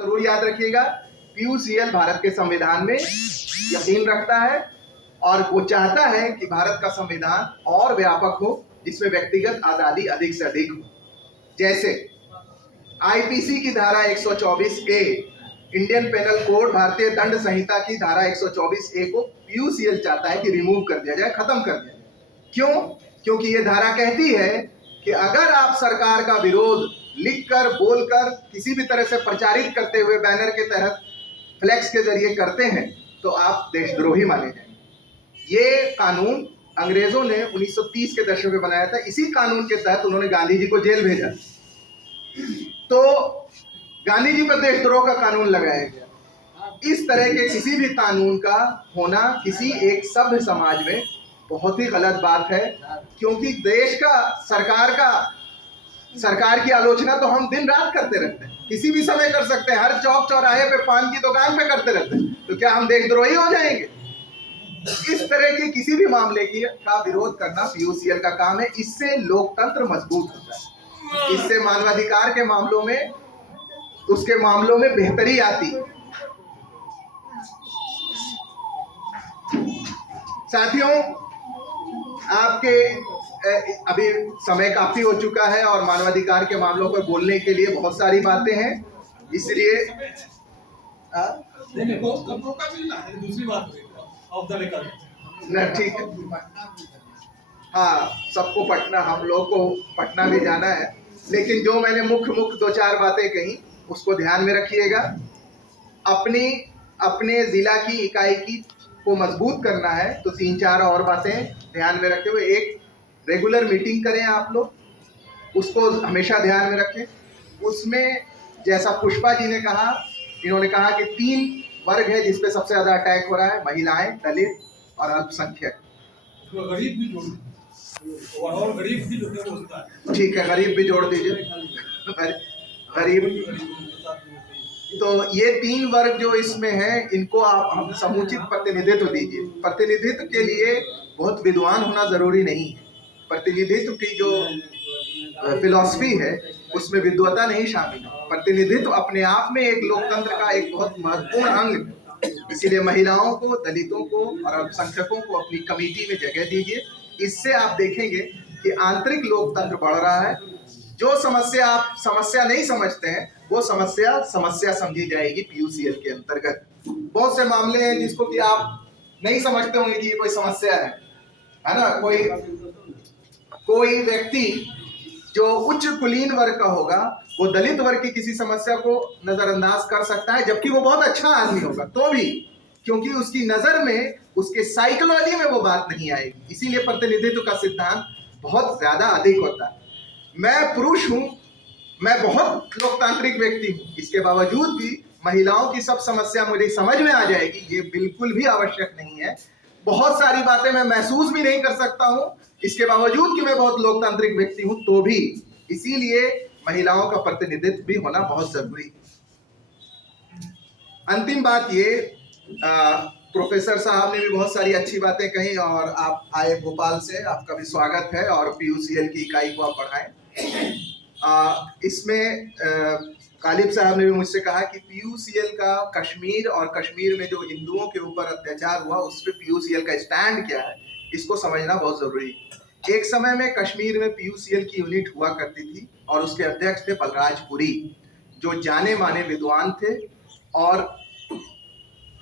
जरूर याद रखिएगा, पीयूसीएल भारत के संविधान में यकीन रखता है और वो चाहता है कि भारत का संविधान और व्यापक हो, जिसमें व्यक्तिगत आजादी अधिक से अधिक हो। जैसे आईपीसी की धारा 124 ए, इंडियन पेनल कोड, भारतीय दंड संहिता की धारा 124 ए को पीयूसीएल चाहता है कि रिमूव कर दिया जाए, खत्म कर दिया जाए। क्यों? क्योंकि ये धारा कहती है कि अगर आप सरकार का विरोध लिखकर, बोलकर, किसी भी तरह से प्रचारित करते हुए बैनर के तहत फ्लैक्स के जरिए करते हैं तो आप देशद्रोही माने जाएंगे। ये कानून अंग्रेजों ने 1930 के दशक में बनाया था। इसी कानून के तहत उन्होंने गांधी जी को जेल भेजा, तो गांधी जी पर देशद्रोह का कानून लगाया गया। इस तरह के किसी भी कानून का होना किसी एक सभ्य समाज में बहुत ही गलत बात है, क्योंकि देश का, सरकार की आलोचना तो हम दिन रात करते रहते हैं, किसी भी समय कर सकते हैं, हर चौक चौराहे पे, पान की दुकान पे करते रहते हैं, तो क्या हम देशद्रोही हो जाएंगे? इस तरह के किसी भी मामले का विरोध करना पीयूसीएल का काम है। इससे लोकतंत्र मजबूत होता है, इससे मानवाधिकार के मामलों में, उसके मामलों में बेहतरी आती है। साथियों, आपके अभी समय काफी हो चुका है और मानवाधिकार के मामलों पर बोलने के लिए बहुत सारी बातें हैं, इसलिए दूसरी बात न, ठीक है, हाँ, सबको पटना, हम लोग को पटना भी जाना है, लेकिन जो मैंने मुख्य दो चार बातें कही उसको ध्यान में रखिएगा। अपने जिला की इकाई को मजबूत करना है तो 3-4 और बातें ध्यान में रखे हुए। एक, रेगुलर मीटिंग करें आप लोग, उसको हमेशा ध्यान में रखें। उसमें जैसा पुष्पा जी ने कहा, इन्होंने कहा कि 3 वर्ग है जिस पे सबसे ज्यादा अटैक हो रहा है, महिलाएं, दलित और अल्पसंख्यक। गरीब भी जोड़, और गरीब भी जो है, ठीक है, गरीब भी जोड़ दीजिए, गरीब। तो ये 3 वर्ग जो इसमें है, इनको आप हम समुचित प्रतिनिधित्व दीजिए। प्रतिनिधित्व के लिए बहुत विद्वान होना जरूरी नहीं है, प्रतिनिधित्व की जो फिलॉसफी है उसमें विद्वता नहीं शामिल है। प्रतिनिधित्व अपने आप में एक लोकतंत्र का एक बहुत महत्वपूर्ण अंग है। इसीलिए महिलाओं को, दलितों को और अल्पसंख्यकों को अपनी कमेटी में जगह दीजिए। इससे आप देखेंगे कि आंतरिक लोकतंत्र बढ़ रहा है। जो समस्या आप समस्या नहीं समझते हैं, वो समस्या समझी जाएगी पीयूसीएल के अंतर्गत। बहुत से मामले हैं जिसको कि आप नहीं समझते होंगे कि ये कोई समस्या है ना। कोई व्यक्ति जो उच्च कुलीन वर्ग का होगा, वो दलित वर्ग की किसी समस्या को नजरअंदाज कर सकता है, जबकि वो बहुत अच्छा आदमी होगा तो भी, क्योंकि उसकी नजर में, उसके साइकोलॉजी में वो बात नहीं आएगी। इसीलिए प्रतिनिधित्व का सिद्धांत बहुत ज्यादा अधिक होता है। मैं पुरुष हूं, मैं बहुत लोकतांत्रिक व्यक्ति हूं, इसके बावजूद भी महिलाओं की सब समस्या मुझे समझ में आ जाएगी, ये बिल्कुल भी आवश्यक नहीं है। बहुत सारी बातें मैं महसूस भी नहीं कर सकता हूं, इसके बावजूद कि मैं बहुत लोकतांत्रिक व्यक्ति हूं तो भी। इसीलिए महिलाओं का प्रतिनिधित्व भी होना बहुत जरूरी है। अंतिम बात ये, प्रोफेसर साहब ने भी बहुत सारी अच्छी बातें कही और आप आए भोपाल से, आपका भी स्वागत है और पीयूसीएल की इकाई को आप बढ़ाएं। इसमें गालिब साहब ने भी मुझसे कहा कि पीयूसीएल का कश्मीर और कश्मीर में जो हिंदुओं के ऊपर अत्याचार हुआ उस पर पीयूसीएल का स्टैंड क्या है, इसको समझना बहुत जरूरी है। एक समय में कश्मीर में पीयूसीएल की यूनिट हुआ करती थी और उसके अध्यक्ष थे बलराज पुरी, जो जाने माने विद्वान थे। और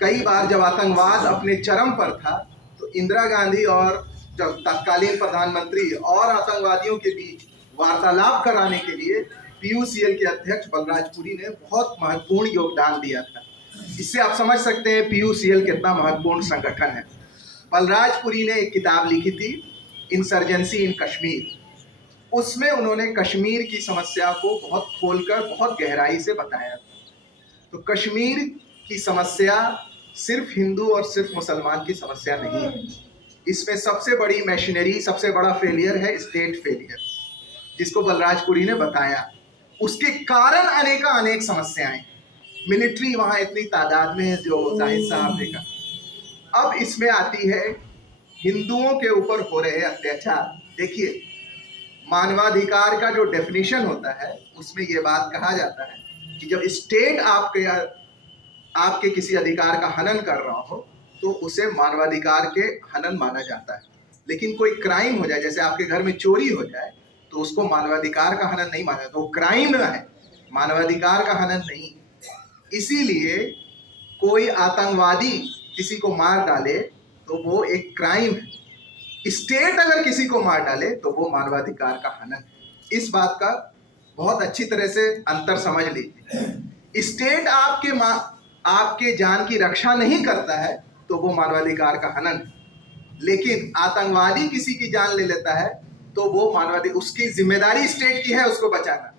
कई बार जब आतंकवाद अपने चरम पर था तो इंदिरा गांधी और जब तत्कालीन प्रधानमंत्री और आतंकवादियों के बीच वार्तालाप कराने के लिए पीयूसीएल के अध्यक्ष बलराजपुरी ने बहुत महत्वपूर्ण योगदान दिया था। इससे आप समझ सकते हैं पीयूसीएल कितना महत्वपूर्ण संगठन है। बलराजपुरी ने एक किताब लिखी थी, इंसर्जेंसी इन कश्मीर। उसमें उन्होंने कश्मीर की समस्या को बहुत खोलकर, बहुत गहराई से बताया। तो कश्मीर की समस्या सिर्फ हिंदू और सिर्फ मुसलमान की समस्या नहीं है। इसमें सबसे बड़ी मशीनरी, सबसे बड़ा फेलियर है स्टेट फेलियर, जिसको बलराजपुरी ने बताया। उसके कारण अनेक समस्याएं, मिलिट्री वहां इतनी तादाद में है जो जाहिद साहब ने कहा। अब इसमें आती है हिंदुओं के ऊपर हो रहे अत्याचार। देखिए, मानवाधिकार का जो डेफिनेशन होता है उसमें यह बात कहा जाता है कि जब स्टेट आपके किसी अधिकार का हनन कर रहा हो तो उसे मानवाधिकार के हनन माना जाता है। लेकिन कोई क्राइम हो जाए, जैसे आपके घर में चोरी हो जाए, तो उसको मानवाधिकार का हनन नहीं माना जाता, वो क्राइम है, मानवाधिकार का हनन नहीं। इसीलिए कोई आतंकवादी किसी को मार डाले तो वो एक क्राइम है, स्टेट अगर किसी को मार डाले तो वो मानवाधिकार का हनन है। इस बात का बहुत अच्छी तरह से अंतर समझ लीजिए। स्टेट आपके जान की रक्षा नहीं करता है तो वो मानवाधिकार का हनन है, लेकिन आतंकवादी किसी की जान ले लेता है तो वो उसकी जिम्मेदारी स्टेट की है उसको बचाना।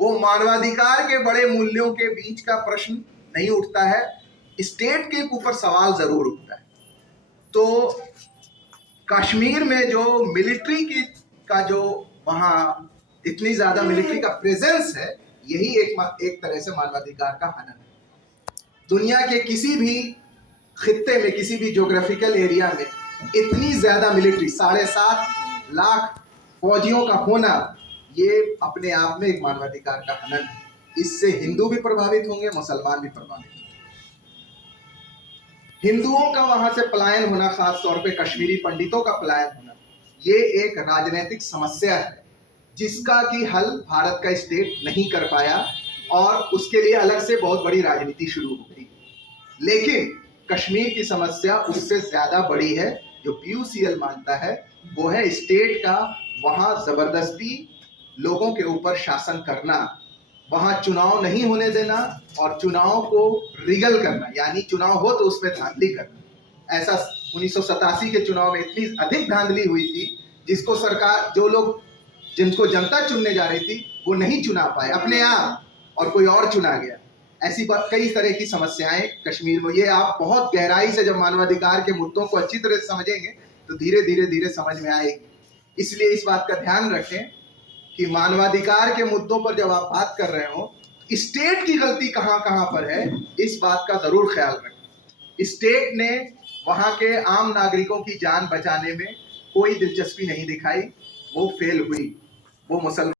वो मानवाधिकार के बड़े मूल्यों के बीच का प्रश्न नहीं उठता है, स्टेट के ऊपर सवाल जरूर उठता है। तो कश्मीर में जो मिलिट्री का जो वहाँ इतनी ज्यादा मिलिट्री का प्रेजेंस है, यही एक तरह से मानवाधिकार का हनन है। दुनिया के किसी भी खित्ते में, किसी भी ज्योग्राफिकल एरिया में इतनी ज्यादा मिलिट्री, 7.5 लाख फौजियों का होना, ये अपने आप में एक मानवाधिकार का हनन है। इससे हिंदू भी प्रभावित होंगे, मुसलमान भी प्रभावित होंगे। हिंदुओं का वहां से पलायन होना, खास तौर पे कश्मीरी पंडितों का पलायन होना, ये एक राजनीतिक समस्या है जिसका कि हल भारत का स्टेट नहीं कर पाया और उसके लिए अलग से बहुत बड़ी राजनीति शुरू हो गई। लेकिन कश्मीर की समस्या उससे ज्यादा बड़ी है। जो PUCL मानता है वो है स्टेट का वहां जबरदस्ती लोगों के ऊपर शासन करना, वहां चुनाव नहीं होने देना और चुनाव को रिगल करना, यानी चुनाव हो तो उसमें धांधली करना। ऐसा 1987 के चुनाव में इतनी अधिक धांधली हुई थी जिसको सरकार, जो लोग जिनको जनता चुनने जा रही थी वो नहीं चुना पाए अपने आप, और कोई और चुना गया। ऐसी कई तरह की समस्याएं कश्मीर में, ये आप बहुत गहराई से जब मानवाधिकार के मुद्दों को अच्छी तरह से समझेंगे तो धीरे धीरे समझ में आएगी। इसलिए इस बात का ध्यान रखें कि मानवाधिकार के मुद्दों पर जब आप बात कर रहे हो, स्टेट की गलती कहाँ कहाँ पर है, इस बात का जरूर ख्याल रखें। स्टेट ने वहां के आम नागरिकों की जान बचाने में कोई दिलचस्पी नहीं दिखाई, वो फेल हुई। वो मुसलमान